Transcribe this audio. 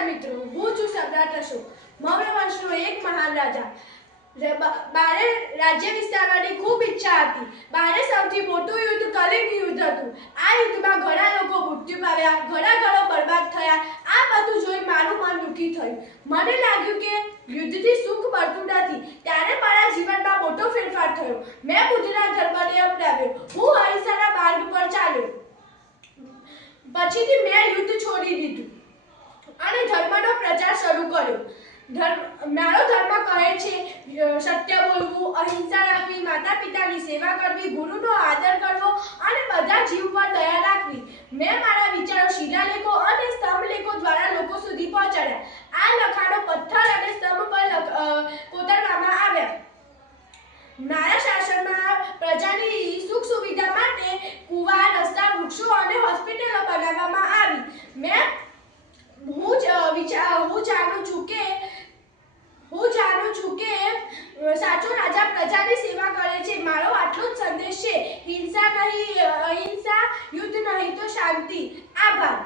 નમસ્કાર મિત્રો, હું છું સમ્રાટ અશોક, મૌર્ય વંશનો એક મહાન રાજા. મારે રાજ્ય વિસ્તારવાની ખૂબ ઈચ્છા હતી. મારે સૌથી મોટું યુદ્ધ કલિંગ યુદ્ધ હતું. આ યુદ્ધમાં ઘણા લોકો મૃત્યુ પામ્યા, ઘણા ઘરો બરબાદ થયા. આ બધું જોઈ મારું મન દુઃખી થયું. મને લાગ્યું કે યુદ્ધથી સુખ મળતું નથી. ત્યારે મારા જીવનમાં મોટો ફેરફાર થયો. મેં બુદ્ધના ધર્મને અપનાવ્યો. હું અહિંસાના માર્ગ પર ચાલ્યો. પછીથી મેં યુદ્ધ છોડી દીધું અને ધર્મનો પ્રચાર શરૂ કર્યો. મારો ધર્મ કહે છે સત્ય બોલવું, અહિંસા રાખવી, માતા પિતાની સેવા કરવી, ગુરુનો આદર કરવો અને બધા જીવ પર દયા રાખવી. મેં મારા વિચારો શિલાલેખો અને સ્તંભલેખો દ્વારા લોકો સુધી પહોંચાડ્યા. આ લખાણો પથ્થર અને સ્તંભ પર કોતરવામાં આવ્યા. મારા શાસનમાં પ્રજાની સુખ સુવિધા માટે કુવા, રસ્તા, વૃક્ષો અને હોસ્પિટલો બનાવવામાં આવી. હું જાણું છું કે સાચો રાજા પ્રજાની સેવા કરે છે. મારો આટલો જ સંદેશ છે. હિંસા નહીં, અહિંસા, યુદ્ધ નહીં તો શાંતિ. આભાર.